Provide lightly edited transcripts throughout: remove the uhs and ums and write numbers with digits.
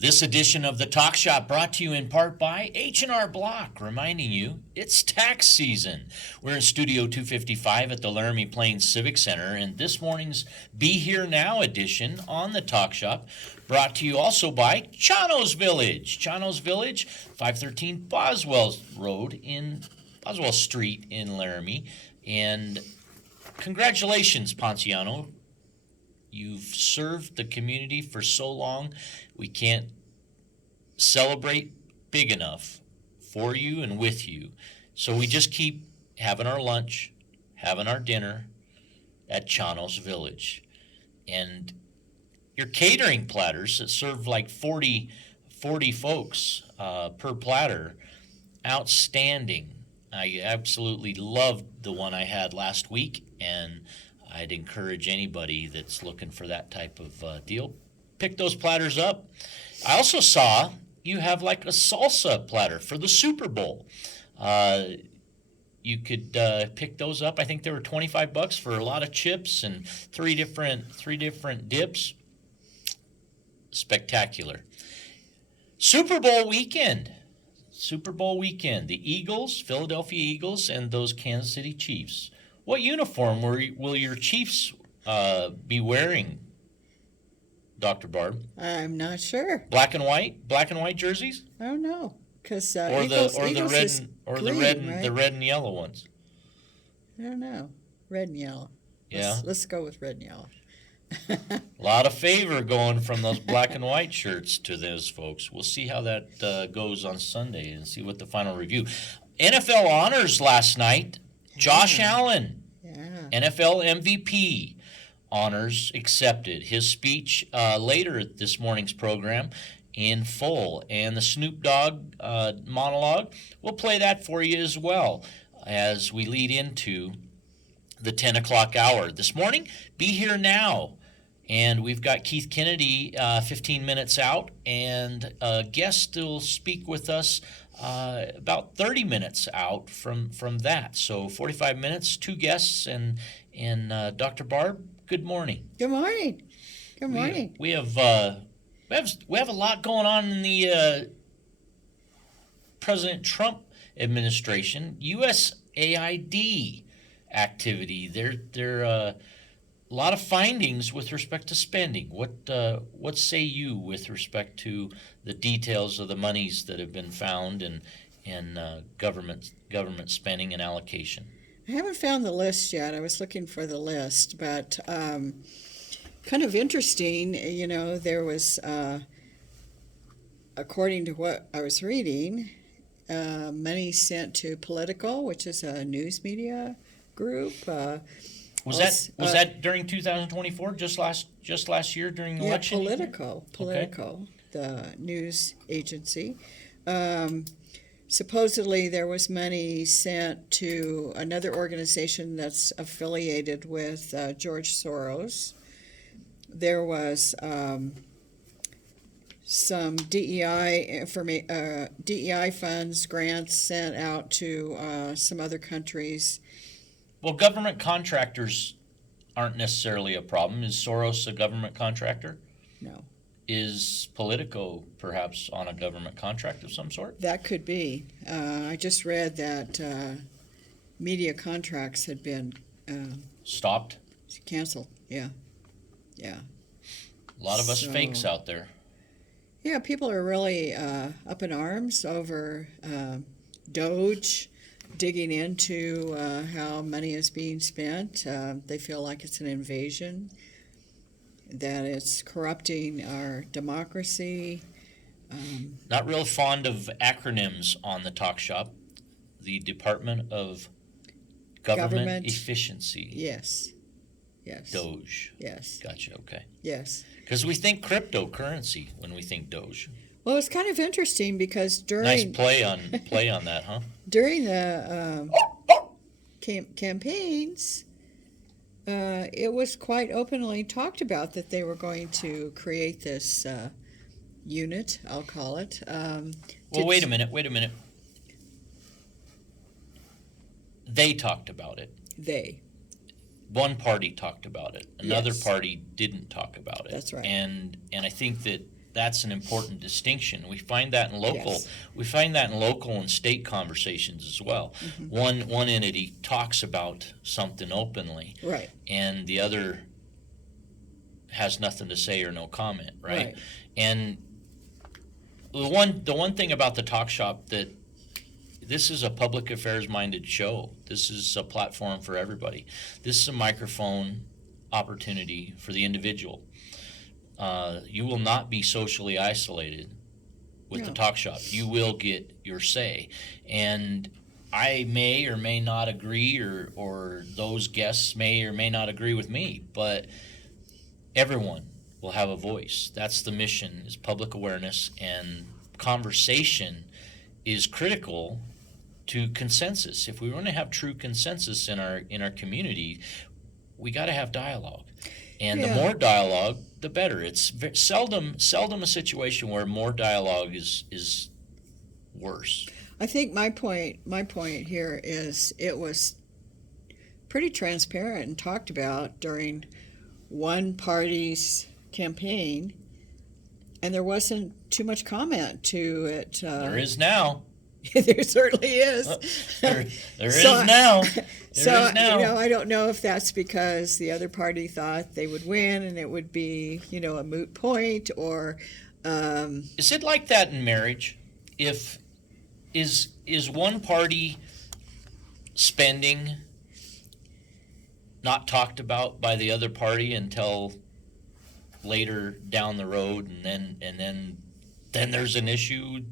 This edition of the Talk Shop brought to you in part by H&R Block, reminding you it's tax season. We're in Studio 255 at the Laramie Plains Civic Center, and this morning's Be Here Now edition on the Talk Shop brought to you also by Chano's Village. Chano's Village, 513 Boswell Street in Laramie. And congratulations, Ponciano. You've served the community for so long. We can't celebrate big enough for you and with you. So we just keep having our lunch, having our dinner at Chano's Village. And your catering platters that serve like 40 folks per platter, outstanding. I absolutely loved the one I had last week, and I'd encourage anybody that's looking for that type of deal, pick those platters up. I also saw you have like a salsa platter for the Super Bowl. You could pick those up. I think they were $25 for a lot of chips and three different dips. Spectacular. Super Bowl weekend. The Eagles, Philadelphia Eagles, and those Kansas City Chiefs. What uniform will your Chiefs be wearing, Dr. Barb? I'm not sure. Black and white jerseys, I don't know, because or Eagles the red and yellow ones. I don't know. Red and yellow. Yeah. Let's go with red and yellow. A lot of favor going from those black and white shirts to those folks. We'll see how that goes on Sunday and see what the final review. NFL honors last night. Josh Allen, NFL MVP honors accepted. His speech later at this morning's program in full. And the Snoop Dogg monologue, we'll play that for you as well as we lead into the 10 o'clock hour. This morning, Be Here Now. And we've got Keith Kennedy 15 minutes out, and a guest will speak with us about 30 minutes out from that. So 45 minutes, two guests, and Dr. Barb, good morning. Good morning. Good morning. We have a lot going on in the President Trump administration. USAID activity. There a lot of findings with respect to spending. What say you with respect to the details of the monies that have been found and government spending and allocation? I haven't found the list yet. I was looking for the list, but kind of interesting. There was, according to what I was reading, money sent to Politico, which is a news media group. Was that during 2024? Just last year during the election? Politico, Okay. The news agency. Supposedly there was money sent to another organization that's affiliated with George Soros. There was some DEI funds, grants sent out to some other countries. Well, government contractors aren't necessarily a problem. Is Soros a government contractor? No. Is Politico perhaps on a government contract of some sort? That could be. I just read that media contracts had been Stopped? canceled. Yeah. A lot of us fakes out there. Yeah, people are really up in arms over Doge, digging into how money is being spent. They feel like it's an invasion, that it's corrupting our democracy. Not real fond of acronyms on the Talk Shop. The Department of Government Efficiency. Yes. Doge. Yes. Gotcha, okay. Yes. Because we think cryptocurrency when we think Doge. Well, it's kind of interesting because Nice play on that, huh? during the campaigns, it was quite openly talked about that they were going to create this unit, I'll call it. Well, wait a minute. They talked about it. They. One party talked about it. Another Yes. party didn't talk about it. That's right. And I think that that's an important distinction. We find that in local. Yes. We find that in local and state conversations as well. One entity talks about something openly, Right. and the other has nothing to say or no comment, right? Right. And the one thing about the Talk Shop, that this is a public affairs minded show. This is a platform for everybody. This is a microphone opportunity for the individual. You will not be socially isolated with the No. Talk Shop. You will get your say. And I may or may not agree, or those guests may or may not agree with me, but everyone will have a voice. That's the mission, is public awareness, and conversation is critical to consensus. If we want to have true consensus in our community, we got to have dialogue. And the Yeah. more dialogue, the better. It's seldom a situation where more dialogue is worse. I think my point here is it was pretty transparent and talked about during one party's campaign, and there wasn't too much comment to it. There is now. There certainly is. There So is now. So, is now. I don't know if that's because the other party thought they would win and it would be, a moot point, or Is it like that in marriage? If is one party spending not talked about by the other party until later down the road, and then there's an issue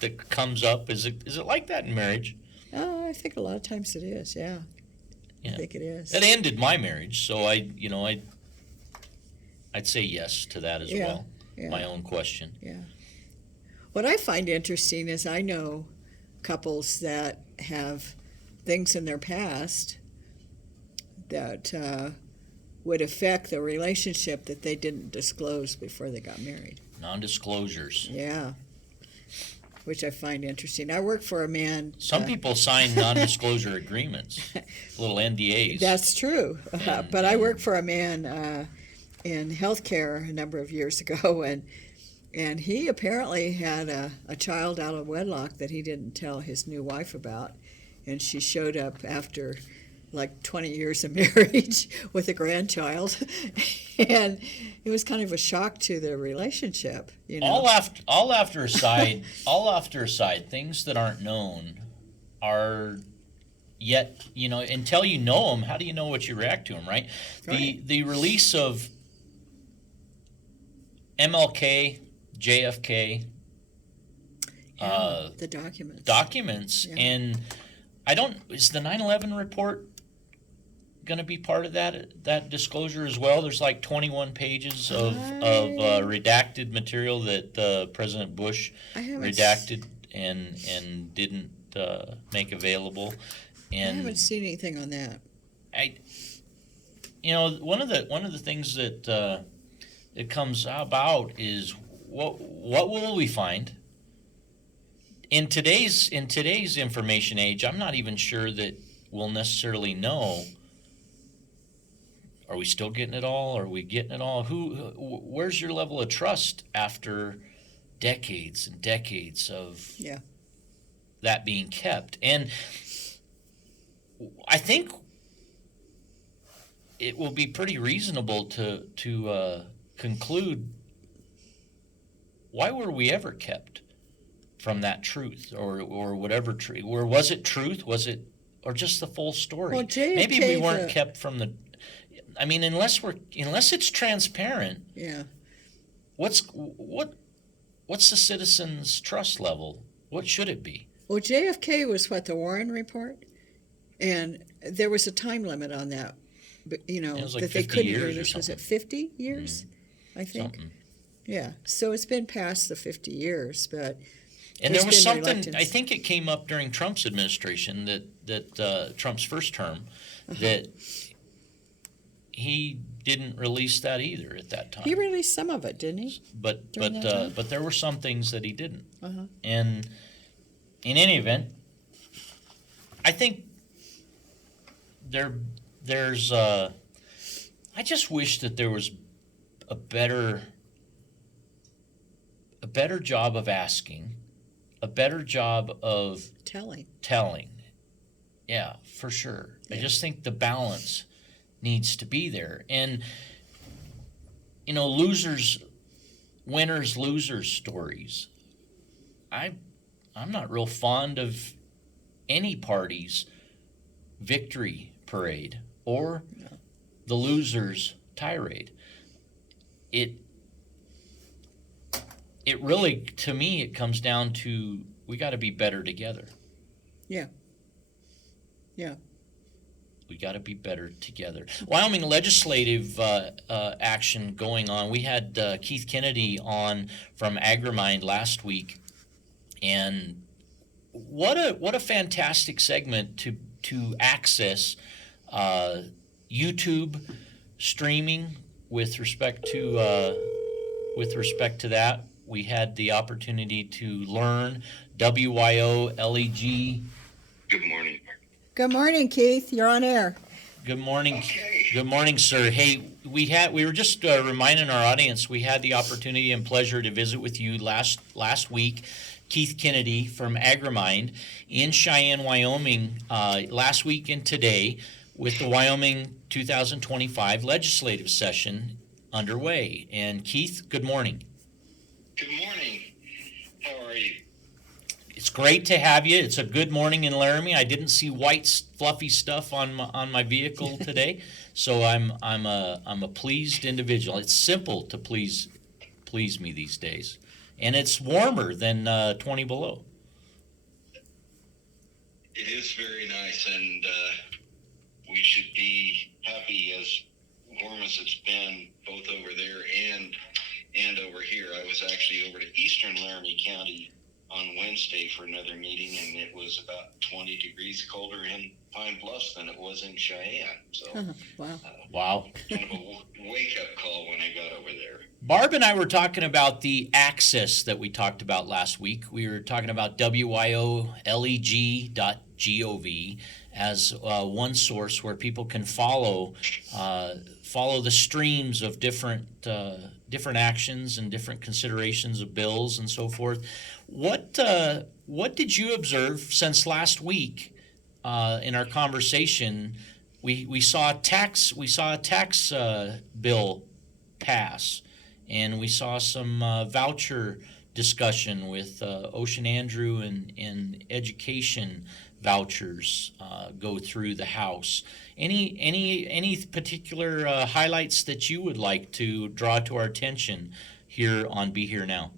that comes up? Is it like that in marriage? I think a lot of times it is. Yeah, Yeah. I think it is. It ended my marriage, so I'd say yes to that as Yeah, well. yeah. My own question. Yeah. What I find interesting is I know couples that have things in their past that would affect the relationship that they didn't disclose before they got married. Non-disclosures. Yeah. Which I find interesting. I work for a man. Some people sign non-disclosure agreements, little NDAs. That's true. And- But I worked for a man in healthcare a number of years ago, and he apparently had a child out of wedlock that he didn't tell his new wife about. And she showed up after like 20 years of marriage with a grandchild. And it was kind of a shock to the relationship, all after aside, things that aren't known are yet, until you know them. How do you know what you react to them, right? Right. The release of MLK, JFK The documents. documents, Yeah. and is the 9/11 report going to be part of that disclosure as well? There's like 21 pages of redacted material that President Bush I haven't redacted and didn't make available. I And haven't seen anything on that. one of the things that it comes about is what will we find in today's information age? I'm not even sure that we'll necessarily know. Are we still getting it all? Are we getting it all? Where's your level of trust after decades and decades of Yeah. that being kept? And I think it will be pretty reasonable to conclude, why were we ever kept from that truth, or whatever truth? Or was it truth? Was it, or just the full story? Well, JFK, Maybe we weren't kept from the. I mean, unless it's transparent, Yeah. what's the citizens' trust level? What should it be? Well, JFK was what, the Warren Report? And there was a time limit on that, but, It was like that they 50 couldn't years or release. Was it something. 50 years? I think. Something. Yeah. So it's been past the 50 years, but And there's there was been something, reluctance. I think it came up during Trump's administration, that Trump's first term, that he didn't release that either at that time. He released some of it, didn't he? But during that time? but there were some things that he didn't. Uh-huh. And in any event, I think there's I just wish that there was a better a better job of asking, a better job of telling. Yeah, for sure. Yeah. I just think the balance needs to be there. And, winners, losers stories. I'm not real fond of any party's victory parade or the losers tirade. It really, to me, it comes down to we got to be better together. Yeah. We got to be better together. Wyoming legislative action going on. We had Keith Kennedy on from AgriMind last week, and what a fantastic segment to access YouTube streaming with respect to that. We had the opportunity to learn WYO-LEG. Good morning. Good morning, Keith. You're on air. Good morning. Okay. Good morning, sir. Hey, we were just reminding our audience we had the opportunity and pleasure to visit with you last week, Keith Kennedy from AgriMind in Cheyenne, Wyoming, last week and today with the Wyoming 2025 legislative session underway. And Keith, good morning. Good morning. How are you? It's great to have you. It's a good morning in Laramie. I didn't see white fluffy stuff on my vehicle today, so I'm a pleased individual. It's simple to please me these days, and it's warmer than 20 below. It is very nice, and we should be happy as warm as it's been both over there and over here. I was actually over to eastern Laramie County on Wednesday for another meeting, and it was about 20 degrees colder in Pine Bluffs than it was in Cheyenne. So, Wow. Wow. kind of a wake-up call when I got over there. Barb and I were talking about the access that we talked about last week. We were talking about WYOLEG.gov as one source where people can follow the streams of different actions and different considerations of bills and so forth. What did you observe since last week in our conversation? We saw a tax bill pass, and we saw some voucher discussion with Ocean Andrew and education vouchers go through the House. Any particular highlights that you would like to draw to our attention here on Be Here Now?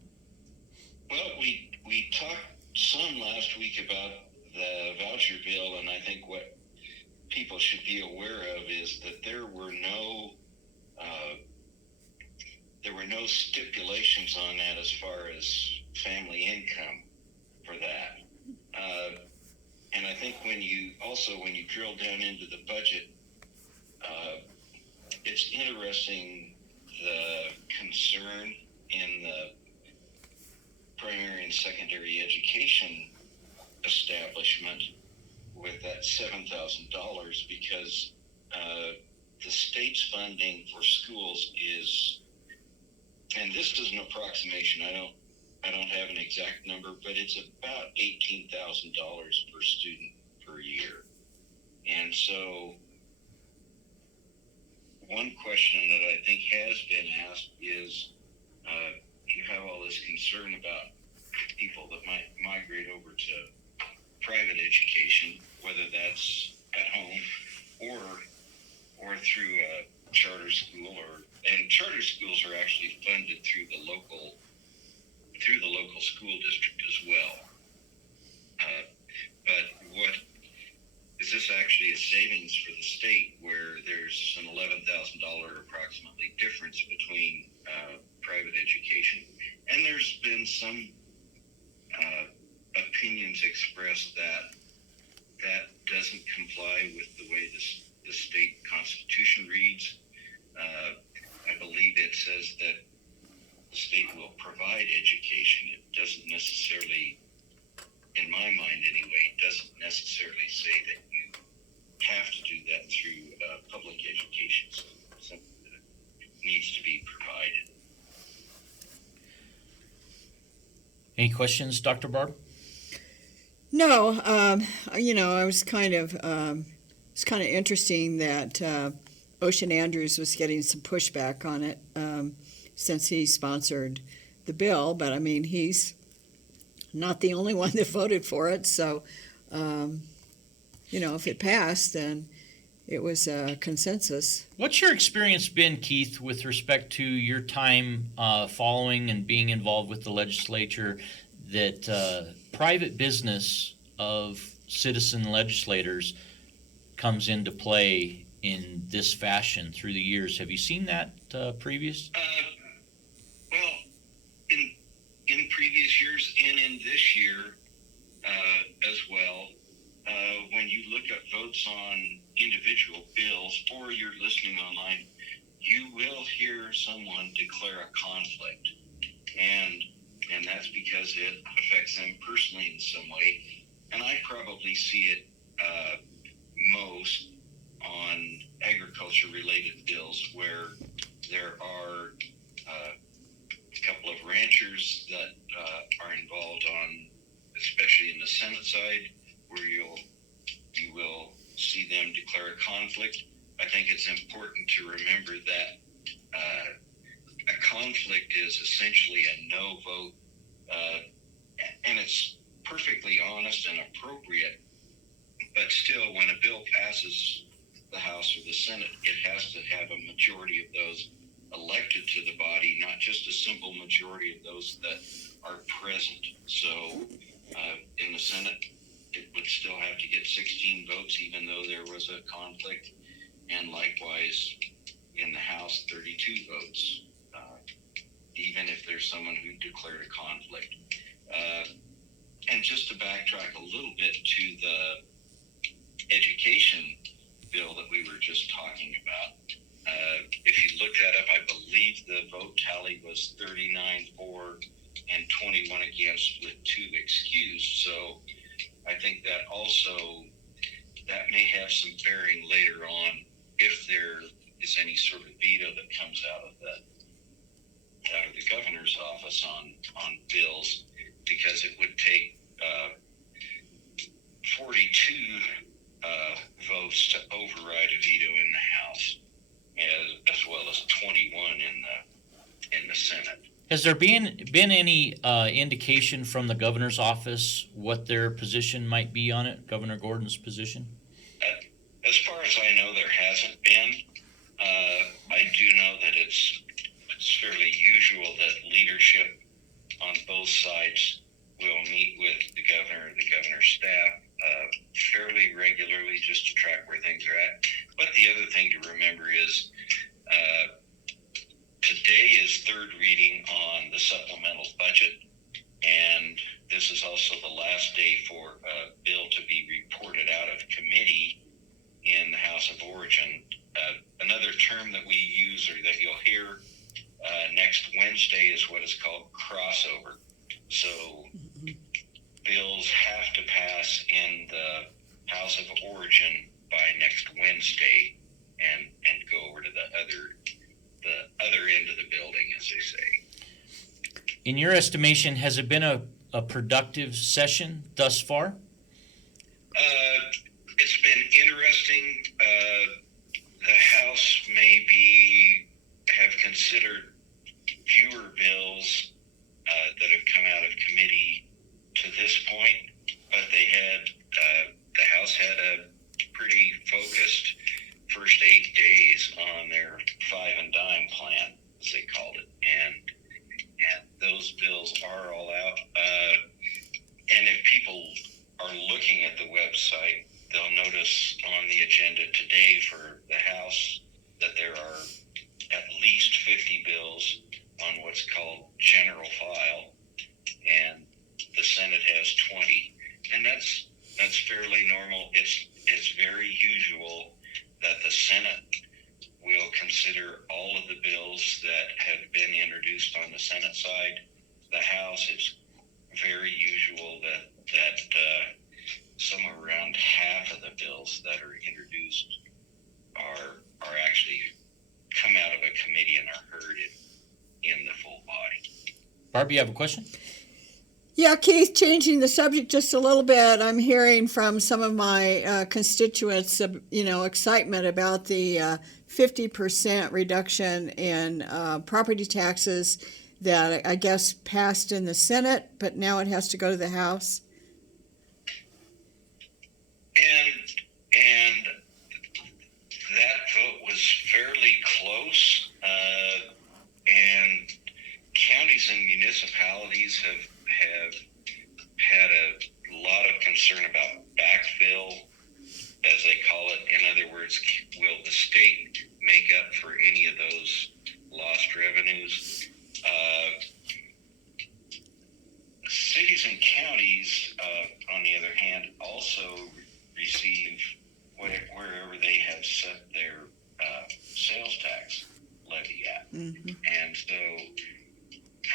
Well, we talked some last week about the voucher bill, and I think what people should be aware of is that there were no stipulations on that as far as family income for that. And I think when you drill down into the budget, it's interesting the concern in the primary and secondary education establishment with that $7,000 because the state's funding for schools is, and this is an approximation, I don't have an exact number, but it's about $18,000 per student per year. And so one question that I think has been asked is, you have all this concern about people that might migrate over to private education, whether that's at home or through a charter school, and charter schools are actually funded through the local school district as well. But what is this actually a savings for the state where there's an $11,000 approximately difference between private education? And there's been some opinions expressed that doesn't comply with the way the state constitution reads. I believe it says that the state will provide education. It doesn't necessarily, in my mind anyway, it doesn't necessarily say that you have to do that through public education. So something that needs to be provided. Any questions, Dr. Barb? No, I was it's kind of interesting that Ocean Andrews was getting some pushback on it since he sponsored the bill, but I mean, he's not the only one that voted for it, so, if it passed, then it was a consensus. What's your experience been, Keith, with respect to your time following and being involved with the legislature, that private business of citizen legislators comes into play in this fashion through the years? Have you seen that previous? Well, in previous years and in this year as well, when you look at votes on individual bills or you're listening online, you will hear someone declare a conflict, and that's because it affects them personally in some way. And I probably see it most on agriculture-related bills, where there are a couple of ranchers that are involved on, especially in the Senate side, where you will see them declare a conflict. I think it's important to remember that a conflict is essentially a no vote, and it's perfectly honest and appropriate. But still, when a bill passes the House or the Senate, it has to have a majority of those elected to the body, not just a simple majority of those that are present. So in the Senate, it would still have to get 16 votes, even though there was a conflict. And likewise, in the House, 32 votes, even if there's someone who declared a conflict. And just to backtrack a little bit to the education bill that we were just talking about, if you look that up, I believe the vote tally was 39 for and 21 against with 2 excused. So I think that may have some bearing later on if there is any sort of veto that comes out of the governor's office on bills, because it would take 42 votes to override a veto in the House, as well as 21 in the Senate. Has there been any indication from the governor's office what their position might be on it, Governor Gordon's position? As far as I know, there hasn't been. I do know that it's fairly usual that leadership on both sides will meet with the governor or the governor's staff fairly regularly, just to track where things are at. But the other thing to remember is today is third reading on the supplemental budget, and this is also the last day for a bill to be reported out of committee in the House of Origin. Another term that we use, or that you'll hear next Wednesday, is what is called crossover. So bills have to pass in the House of Origin by next Wednesday and go over to the other end of the building, as they say. In your estimation, has it been a productive session thus far? It's been interesting. The House have considered fewer bills that have come out of committee to this point, but the House had a pretty focused first 8 days on their 5 and dime plan, as they called it, and those bills are all out. And if people are looking at the website, they'll notice on the agenda today for the House that there are at least 50 bills on what's called general file, and the Senate has 20, and that's fairly normal. It's very usual that the Senate will consider all of the bills that have been introduced on the Senate side. The House, it's very usual that somewhere around half of the bills that are introduced are actually come out of a committee and are heard in the full body. Barbie, you have a question? Yeah, Keith, changing the subject just a little bit, I'm hearing from some of my constituents, excitement about the 50% reduction in property taxes that I guess passed in the Senate, but now it has to go to the House. And that vote was fairly close, and counties and municipalities have had a lot of concern about backfill, as they call it. In other words, will the state make up for any of those lost revenues? Cities and counties, on the other hand, also receive wherever they have set their sales tax levy at. Mm-hmm. And so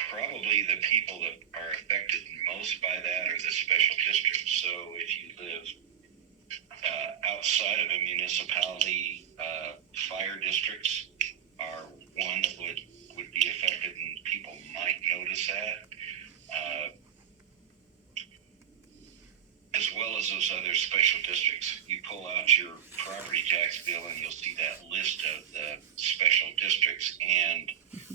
probably the people that are affected most by that are the special districts. So if you live outside of a municipality, fire districts are one that would be affected, and people might notice that. As well as those other special districts. You pull out your property tax bill and you'll see that list of the special districts, and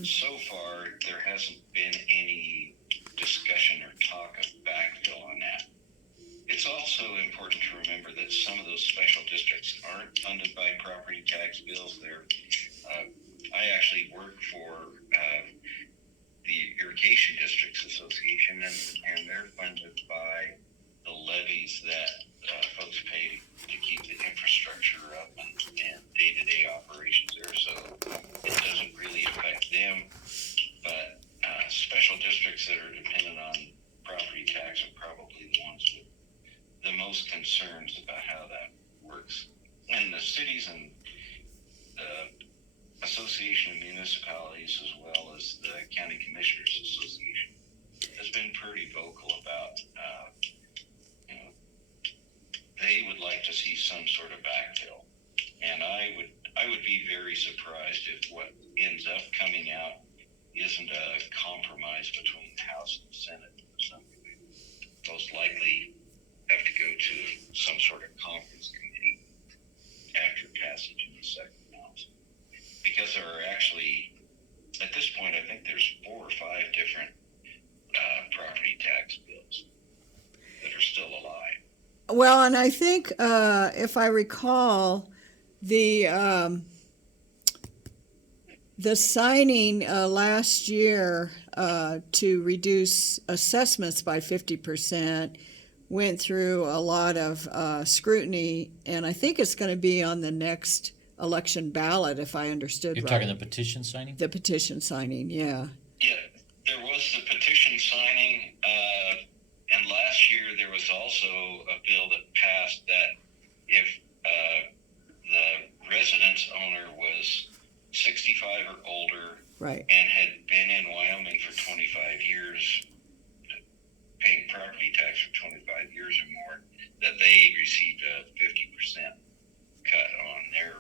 so far there hasn't been any discussion or talk of backfill on that. It's also important to remember that some of those special districts aren't funded by property tax bills. I actually work for the Irrigation Districts Association, and they're funded by the levies that folks pay to keep the infrastructure up and day-to-day operations there. So it doesn't really affect them. But special districts that are dependent on property tax are probably the ones with the most concerns about how that works. And the cities and the Association of Municipalities, as well as the County Commissioners Association, has been pretty vocal about they would like to see some sort of backfill. And I would be very surprised if what ends up coming out isn't a compromise between the House and the Senate or something. Most likely have to go to some sort of conference committee after passage in the second House. Because there are actually, at this point, I think there's 4 or 5 different property tax bills that are still alive. Well, and I think if I recall, the signing last year to reduce assessments by 50% went through a lot of scrutiny, and I think it's going to be on the next election ballot, if I understood You're right. talking the petition signing? The petition signing, yeah. Yeah, there was the petition signing, and last year there was also a bill that passed that if the residence owner was 65 or older, right, and had been in Wyoming for 25 years, paying property tax for 25 years or more, that they received a 50% cut on their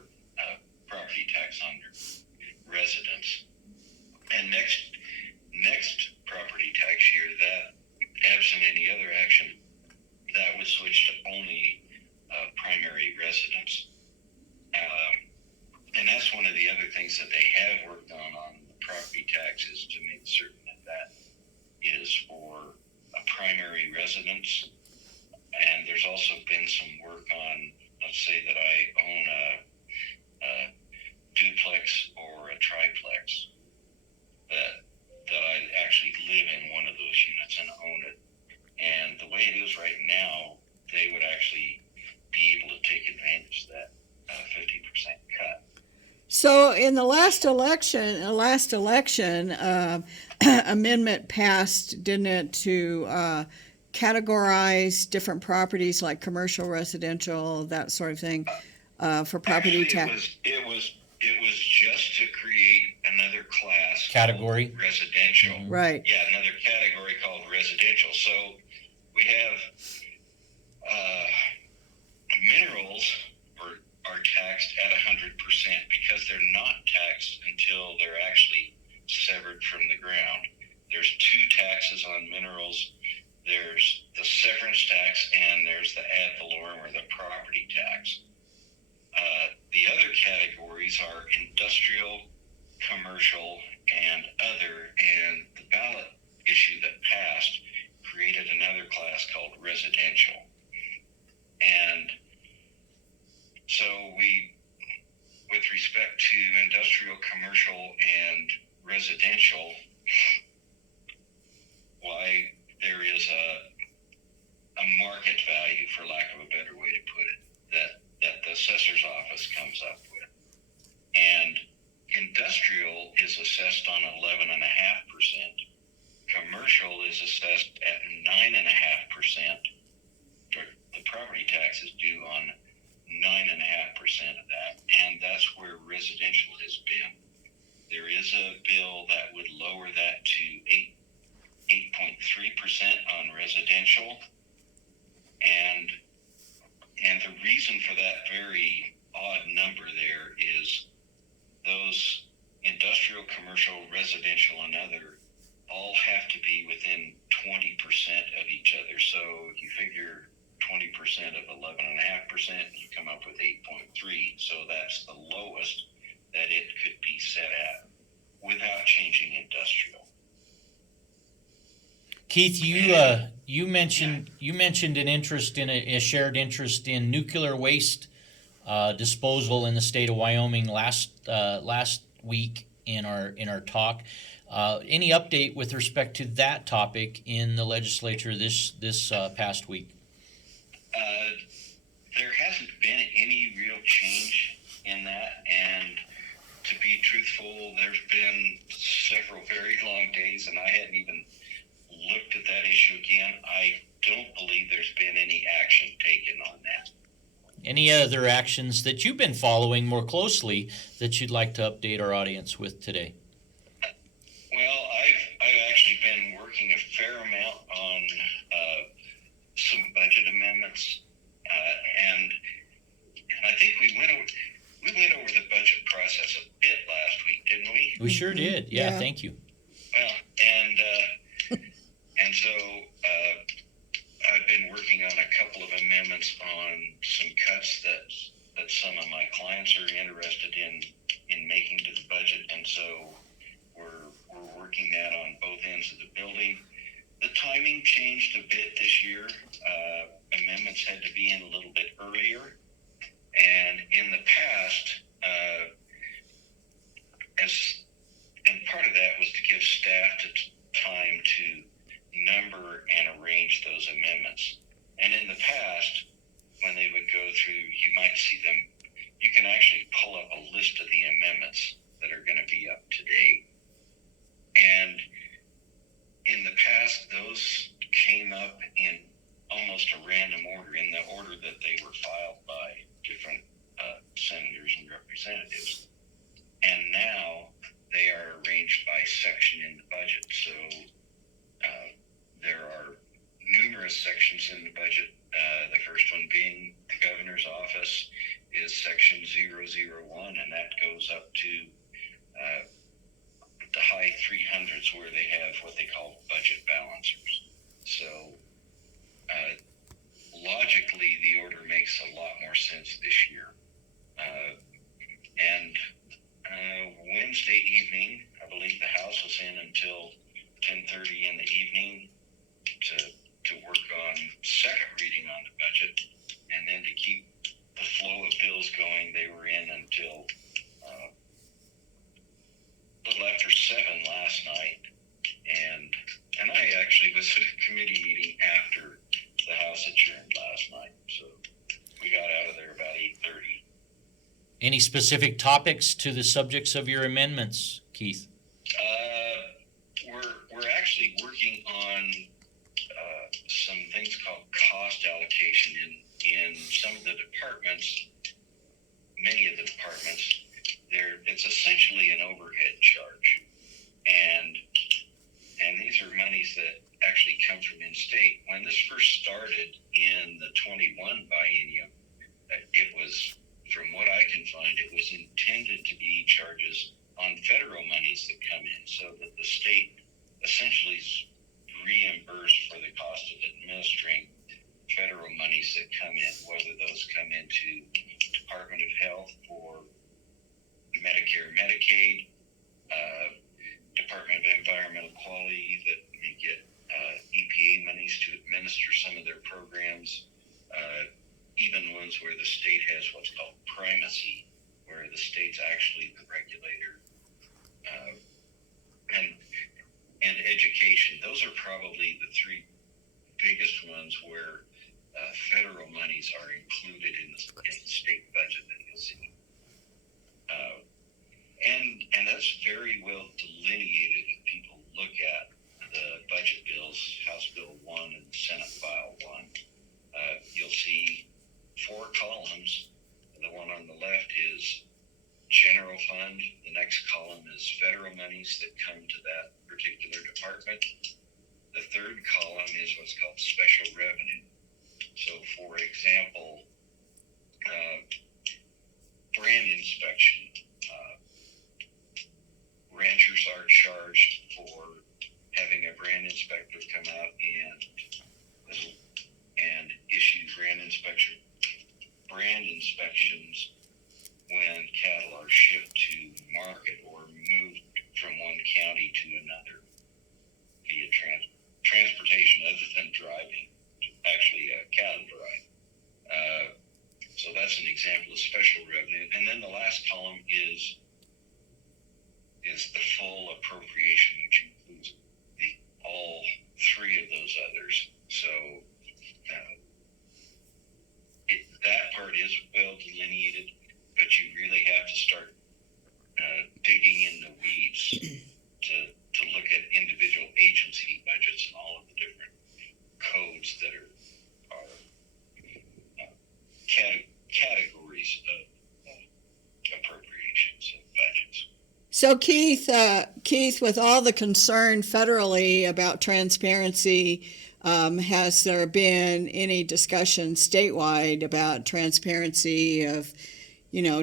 property tax on their residence. And next property tax year, that, absent any other action, that would switch to only primary residence. And that's one of the other things that they have worked on the property taxes, to make certain that is for a primary residence. And there's also been some work on, let's say that I own a duplex or a triplex, that I actually live in one of those units and own it. And the way it is right now, they would actually be able to take advantage of that 50% cut. So in the last election, amendment passed, didn't it, to categorize different properties like commercial, residential, that sort of thing, for property tax. It was just to create another class, Category? Residential. Mm-hmm. Right. Yeah, another category called residential. So we have minerals are taxed at 100% because they're not taxed until they're actually severed from the ground. There's 2 taxes on minerals. there's the severance tax, and there's the ad valorem or the property tax. The other categories are industrial, commercial, and other, and the ballot issue that passed created another class called residential. And so with respect to industrial, commercial, and residential, why there is a market value, for lack of a better way to put it, that the assessor's office comes up with. And industrial is assessed on 11.5%. Commercial is assessed at 9.5%. The property tax is due on 9.5% of that, and that's where residential has been. There is a bill that would lower that to 8.3% on residential, and the reason for that very odd number there is those industrial, commercial, residential, and other all have to be within 20% of each other. So you figure 20% of 11.5%, you come up with 8.3. So that's the lowest that it could be set at without changing industrial. Keith, you mentioned an interest in a shared interest in nuclear waste disposal in the state of Wyoming last week in our talk. Any update with respect to that topic in the legislature this past week? There hasn't been any real change in that, and to be truthful, there's been several very long days, and I hadn't even looked at that issue again. I don't believe there's been any action taken on that. Any other actions that you've been following more closely that you'd like to update our audience with today? Well, I've actually been working a fair amount on some budget amendments, and I think we went over the budget process a bit last week, didn't we? We sure did. Yeah, Yeah. Thank you. Well, and so I've been working on a couple of amendments on some cuts that some of my clients are interested in making to the budget, and so we're working that on both ends of the building. The timing changed a bit this year. Amendments had to be in a little bit earlier, and in the past, and part of that was to give staff time to number and arrange those amendments. And in the past, when they would go through, you might see them, you can actually pull up a list of the amendments that are going to be up today. And in the past, those came up in almost a random order, in the order that they were filed by different senators and representatives. And now they are arranged by section in the budget. So there are numerous sections in the budget. The first one being the governor's office is section 001, and that goes up to the high 300s, where they have what they call budget balancers. So logically, the order makes a lot more sense this year. And Wednesday evening, I believe the House was in until 10:30 in the evening to work on second reading on the budget, and then to keep the flow of bills going, they were in until a little after 7 last night, and I actually was at a committee meeting after the House adjourned last night, so we got out of there about 8:30. Any specific topics to the subjects of your amendments, Keith? We're actually working on some things called cost allocation in some of the departments. Many of the departments, it's essentially an overhead charge, and these are monies that actually come from in-state. When this first started in the 21 biennium, it was, from what I can find, it was intended to be charges on federal monies that come in, so that the state essentially is reimbursed for the cost of the into Department of Health for Medicare, Medicaid, Department of Environmental Quality that may get EPA monies to administer some of their programs, even ones where the state has what's called primacy, where the state's actually the regulator, and education. Those are probably the three biggest ones where federal monies are included in the state budget that you'll see. And that's very well delineated if people look at the budget bills, House Bill 1 and Senate File 1. You'll see 4 columns. The one on the left is general fund. The next column is federal monies that come to that particular department. The third column is what's called special revenue. So, for example, brand inspection. Ranchers are charged for having a brand inspector come out and issue brand inspections when cattle are shipped to market or moved from one county to another via transportation other than driving, actually cattle drive. So that's an example of special revenue. And then the last column is the full appropriation, which includes all 3 of those others. So that part is well delineated, but you really have to start digging in the weeds to look at individual agency budgets and all of the different codes that are categories of appropriations of budgets. So Keith, with all the concern federally about transparency, has there been any discussion statewide about transparency of,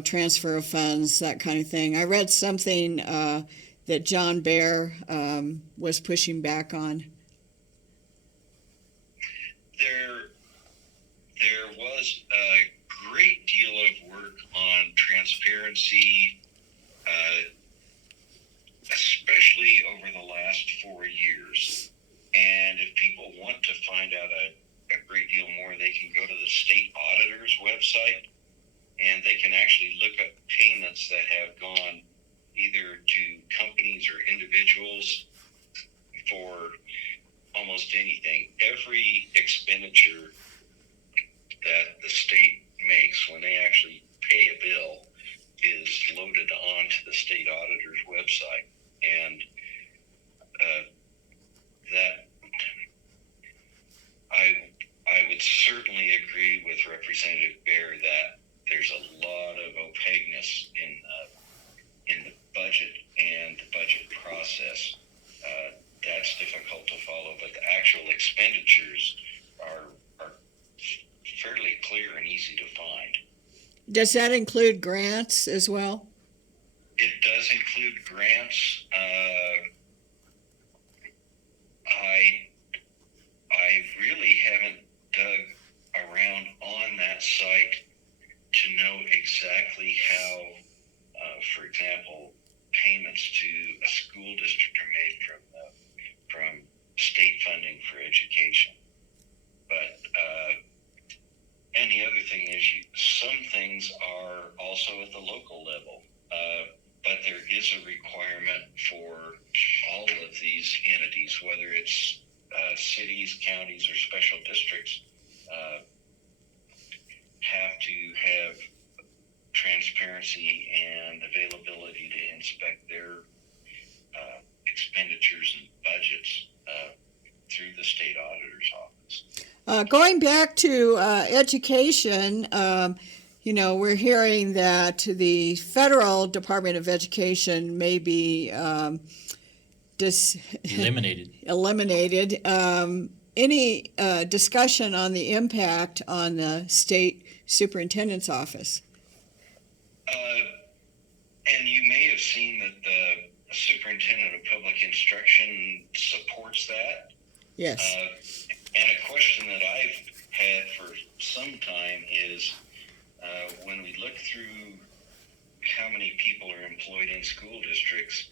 transfer of funds, that kind of thing? I read something that John Baer was pushing back on. There was a great deal of work on transparency, especially over the last 4 years. And if people want to find out a great deal more, they can go to the state auditor's website, and they can actually look up payments that have gone either to companies or individuals for almost anything. Every expenditure that the state makes when they actually pay a bill is loaded onto the state auditor's website. And that I would certainly agree with Representative Baer that there's a lot of opaqueness in the budget and the budget process. That's difficult to follow, but the actual expenditures are fairly clear and easy to find. Does that include grants as well? It does include grants. I really haven't dug around on that site to know exactly how, for example, payments to a school district are made from state funding for education. But and the other thing is, some things are also at the local level. But there is a requirement for all of these entities, whether it's cities, counties, or special districts, have to have transparency and availability to inspect their expenditures and budgets through the state auditor's office. Going back to education, we're hearing that the federal Department of Education may be eliminated. Any discussion on the impact on the state superintendent's office? And you may have seen that the superintendent of public instruction supports that. Yes. And a question that I've had for some time is, when we look through how many people are employed in school districts,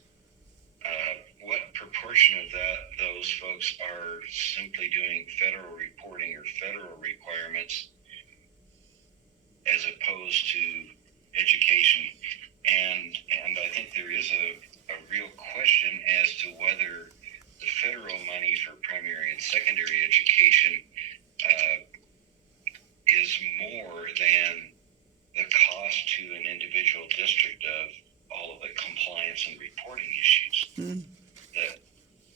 what proportion of those folks are simply doing federal reporting or federal requirements as opposed to education? And I think there is a real question as to whether the federal money for primary and secondary education is more than the cost to an individual district of all of the compliance and reporting issues that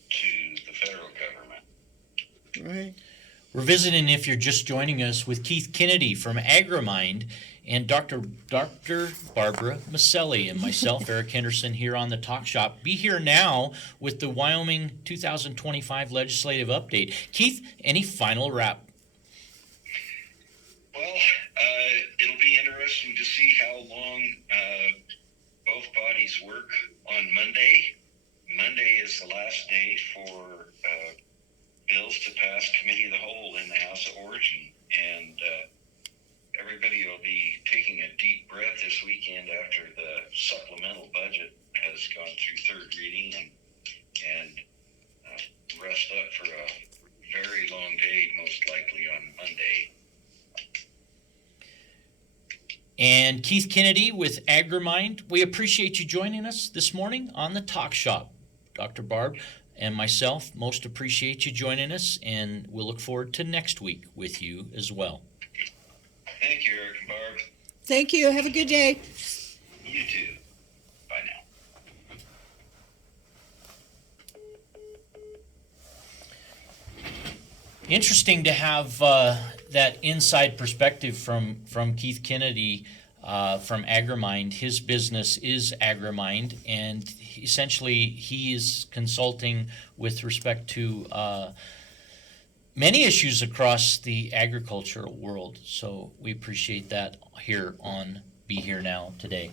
to the federal government. Right. We're visiting, if you're just joining us, with Keith Kennedy from AgriMind and Dr. Barbara Maselli and myself, Eric Henderson, here on the Talk Shop. Be Here Now with the Wyoming 2025 legislative update. Keith, any final wrap? Well, it'll be interesting to see how long both bodies work on Monday. Monday is the last day for bills to pass committee of the whole in the House of Origin, and everybody will be taking a deep breath this weekend after the supplemental budget has gone through third reading and rest up for a very long day, most likely on Monday. And Keith Kennedy with AgriMind, we appreciate you joining us this morning on the Talk Shop. Dr. Barb and myself most appreciate you joining us, and we'll look forward to next week with you as well. Thank you, Eric and Barb. Thank you. Have a good day. You too. Bye now. Interesting to have that inside perspective from Keith Kennedy from AgriMind. His business is AgriMind, and essentially he is consulting with respect to many issues across the agricultural world. So we appreciate that here on Be Here Now today.